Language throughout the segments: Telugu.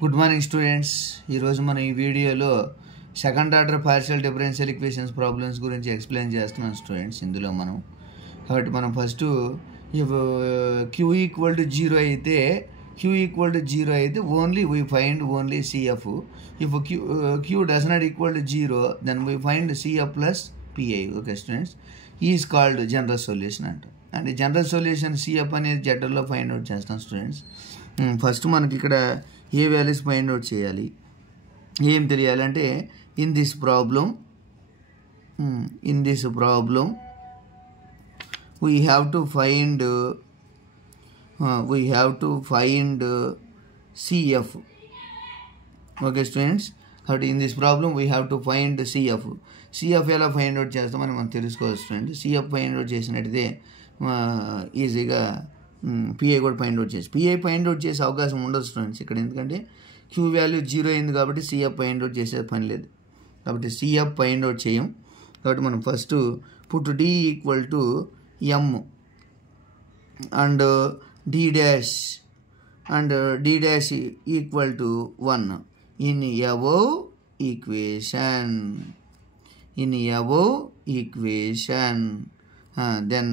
Good morning students. ఈరోజు మనం ఈ వీడియోలో second order partial differential equations problems గురించి ఎక్స్ప్లెయిన్ చేస్తున్నాం స్టూడెంట్స్. ఇందులో కాబట్టి మనం first Q equal to zero అయితే only we find only CF. If Q does not equal to zero then we find CF plus PI. Okay students, is called general solution అంట. అంటే జనరల్ సొల్యూషన్ సిఎఫ్ అనేది జనరల్లో ఫైండ్ అవుట్ చేస్తాం స్టూడెంట్స్. ఫస్ట్ మనకి ఇక్కడ ఏ వాల్యూస్ ఫైండ్ అవుట్ చేయాలి, ఏం తెలియాలంటే in this problem we have to find CF. Okay students, కాబట్టి in this problem we have to find CF ఎలా ఫైండ్ అవుట్ చేస్తామని మనం తెలుసుకోవాలి స్టూడెంట్. CF ఫైండ్ అవుట్ చేసినట్టయితే ఈజీగా పిఐ కూడా ఫైండ్ అవుట్ చేసే అవకాశం ఉండదు స్టూడెంట్స్ ఇక్కడ. ఎందుకంటే క్యూ వాల్యూ జీరో అయింది కాబట్టి సిఎఫ్ ఫైండ్ అవుట్ చేసే పని లేదు. కాబట్టి సిఎఫ్ ఫైండ్ అవుట్ చేయం. కాబట్టి మనం first put D equal to M and D dash equal to 1 in above equation. Then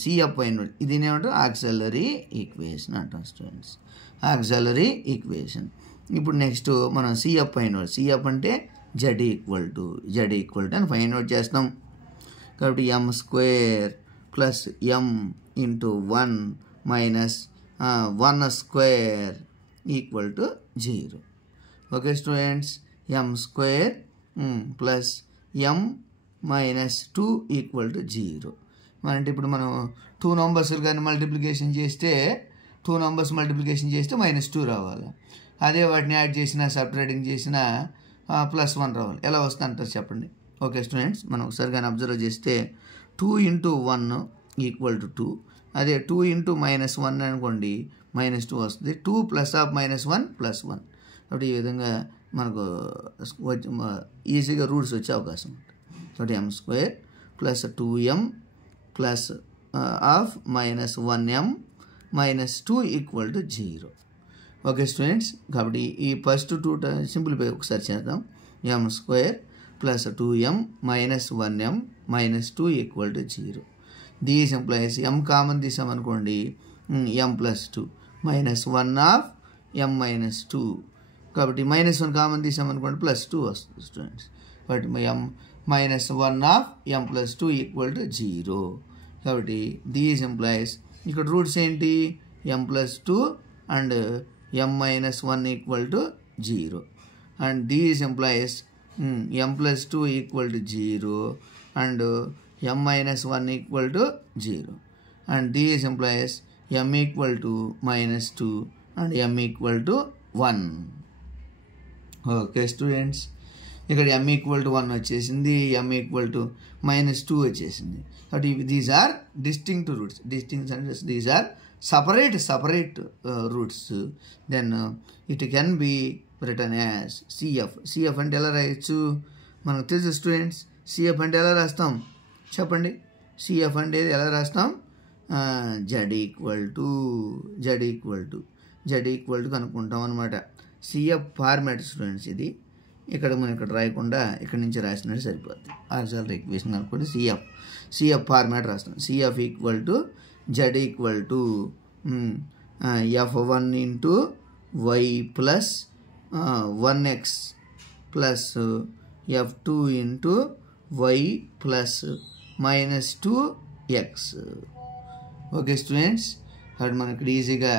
CF find out, ఇది ఏమంటారు ఆక్సిలరీ ఈక్వేషన్ అంటాం స్టూడెంట్స్, ఆక్సిలరీ ఈక్వేషన్. ఇప్పుడు నెక్స్ట్ మనం సిఎఫ్ ఫైండ్ అవుట్, సిఎఫ్ అంటే జెడ్ ఈక్వల్ టు అని ఫైండ్ అవుట్ చేస్తాం. కాబట్టి m square plus m into 1 minus 1 square equal to 0. Okay students, m square plus m minus 2 equal to 0. అంటే ఇప్పుడు మనం 2 numbers కానీ మల్టిప్లికేషన్ చేస్తే -2 రావాలి. అదే వాటిని యాడ్ చేసినా సపరేటింగ్ చేసినా +1 రావాలి. ఎలా వస్తుంది అంటారు చెప్పండి. ఓకే స్టూడెంట్స్, మనం ఒకసారి కానీ అబ్జర్వ్ చేస్తే 2 × 1 ఈక్వల్ టు 2. అదే 2 × -1 అనుకోండి -2 వస్తుంది. 2 + -1 +1. కాబట్టి ఈ విధంగా మనకు ఈజీగా రూట్స్ వచ్చే అవకాశం ఉంటుంది. కాబట్టి m square plus 2m plus of -1m -2 equal to 0. Okay students, కాబట్టి ఈ ఫస్ట్ 2 సింప్లిఫై ఒకసారి చేద్దాం. M square plus 2m -1m -2 equal to 0. This implies m common తీసామనుకోండి m+2 -1 ఆఫ్ m -2. కాబట్టి -1 కామన్ తీసామనుకోండి +2 వస్తుంది స్టూడెంట్స్. కాబట్టి -1 ఆఫ్ m+2 ఈక్వల్ టు 0. కాబట్టి దీస్ ఎంప్లాయీస్ ఇక్కడ రూట్స్ ఏంటి m+2 and m -1 equal to 0. And this implies m+2 equal to 0 and m -1 equal to 0. And this implies m equal to -2 and m equal to 1. Okay students, ఇక్కడ m ఈక్వల్ టు 1 వచ్చేసింది, m ఈక్వల్ టు -2 వచ్చేసింది. కాబట్టి these are distinct roots. These are separate roots. Then it can be written as CF అంటే ఎలా రాయొచ్చు మనకు తెలుసు స్టూడెంట్స్. CF అంటే ఎలా రాస్తాం చెప్పండి. CF అంటే ఎలా రాస్తాం, జెడ్ ఈక్వల్ టు కనుక్కుంటాం అనమాట. CF ఫార్మాట్ స్టూడెంట్స్ ఇది. మనం ఇక్కడ రాయకుండా ఇక్కడ నుంచి రాసినట్టు సరిపోద్ది. ఆక్సిలరీ ఈక్వేషన్ కనుక్కుంటే CF ఫార్మాట్ రాస్తాం. CF equal to Z equal to F1 into y plus 1x plus F2 into y plus -2x. Okay students, కాబట్టి మనం ఇక్కడ ఈజీగా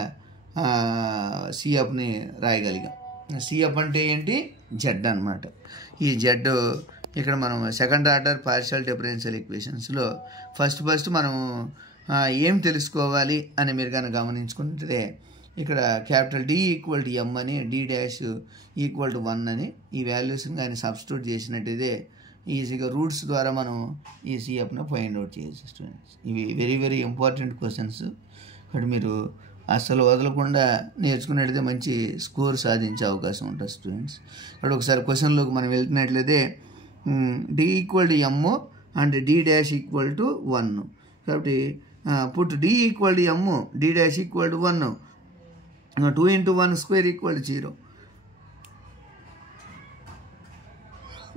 CFని రాయగలిగాం. CF అంటే ఏంటి, జెడ్ అనమాట. ఈ జెడ్ ఇక్కడ మనం సెకండ్ ఆర్డర్ పార్షియల్ డిఫరెన్షియల్ ఈక్వేషన్స్లో ఫస్ట్ మనం ఏం తెలుసుకోవాలి అని మీరు కనుక గమనించుకుంటే ఇక్కడ capital D equal to M అని, D డాష్ ఈక్వల్ టు 1 అని ఈ వాల్యూస్ని కానీ సబ్స్టిట్యూట్ చేసినట్టయితే ఈజీగా రూట్స్ ద్వారా మనం ఈ CFను ఫైండ్ అవుట్ చేయొచ్చు స్టూడెంట్స్. ఇవి వెరీ వెరీ ఇంపార్టెంట్ క్వశ్చన్స్. కాబట్టి మీరు అసలు వదలకుండా నేర్చుకున్నట్లయితే మంచి స్కోర్ సాధించే అవకాశం ఉంటుంది స్టూడెంట్స్. అక్కడ ఒకసారి క్వశ్చన్లోకి మనం వెళ్తున్నట్లయితే D equal to M and D dash equal to 1. కాబట్టి put D equal to M, D dash equal to 1. 2 into 1 square equal to 0.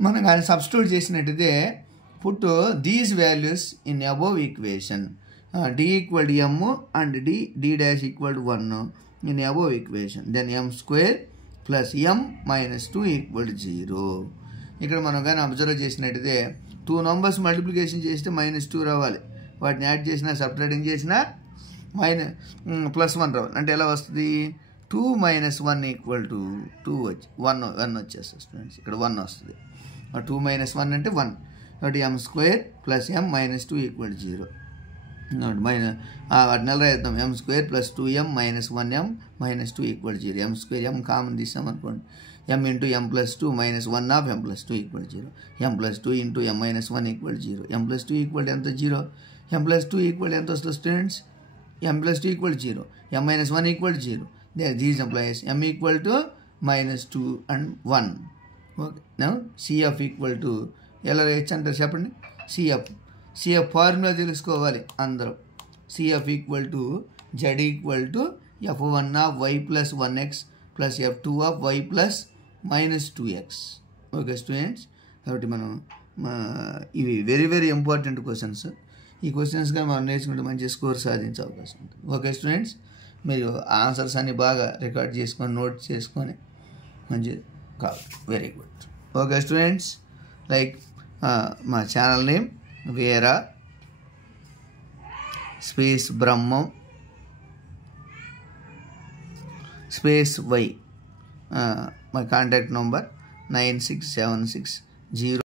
మనం కానీ సబ్స్టిట్యూట్ చేసినట్టయితే put these values in above equation. D equal to m and d dash equal to 1 in above equation. Then m square plus m minus 2 equal to 0. ఇక్కడ మనం కానీ అబ్జర్వ్ చేసినట్టయితే 2 numbers మల్టిప్లికేషన్ చేస్తే -2 రావాలి, వాటిని యాడ్ చేసినా సబ్ట్రాక్టింగ్ చేసినా +1 రావాలి. అంటే ఎలా వస్తుంది? 2 minus 1 equal to 2 1 వచ్చేస్తుంది స్టూడెంట్స్. ఇక్కడ 1 వస్తుంది. 2 minus 1 అంటే 1. కాబట్టి m square plus m minus 2 equal to 0. వాటిని ఎలా రాద్దాం? m square plus 2m minus 1m minus 2 equal to 0. m square m common తీసాం అనుకోండి. m into m plus 2 minus 1 of m plus 2 equal to 0. m plus 2 into m minus 1 equal to 0. m plus 2 equal to ఎంత? 0. m plus 2 equal to ఎంత వస్తుంది students? m plus 2 equal to 0. m minus 1 equal to 0. These implies m equal to -2 and 1. Okay. Now CF equal to ఎలా రేచ్ అంటారు చెప్పండి? CF ఫార్ములా తెలుసుకోవాలి అందరూ. CF equal to Z equal to f1 of y plus 1x plus f2 of y plus minus 2x. Okay students, కాబట్టి మనం ఇవి వెరీ వెరీ ఇంపార్టెంట్ క్వశ్చన్స్. ఈ క్వశ్చన్స్గా మనం నేర్చుకుంటే మంచి స్కోర్ సాధించే అవకాశం ఉంటుంది. ఓకే స్టూడెంట్స్, మీరు ఆన్సర్స్ అన్ని బాగా రికార్డ్ చేసుకొని నోట్ చేసుకొని మంచి కావాలి. Very good. Okay students, like మా channel name Vera space Brahmam space Y. my contact number 9676 0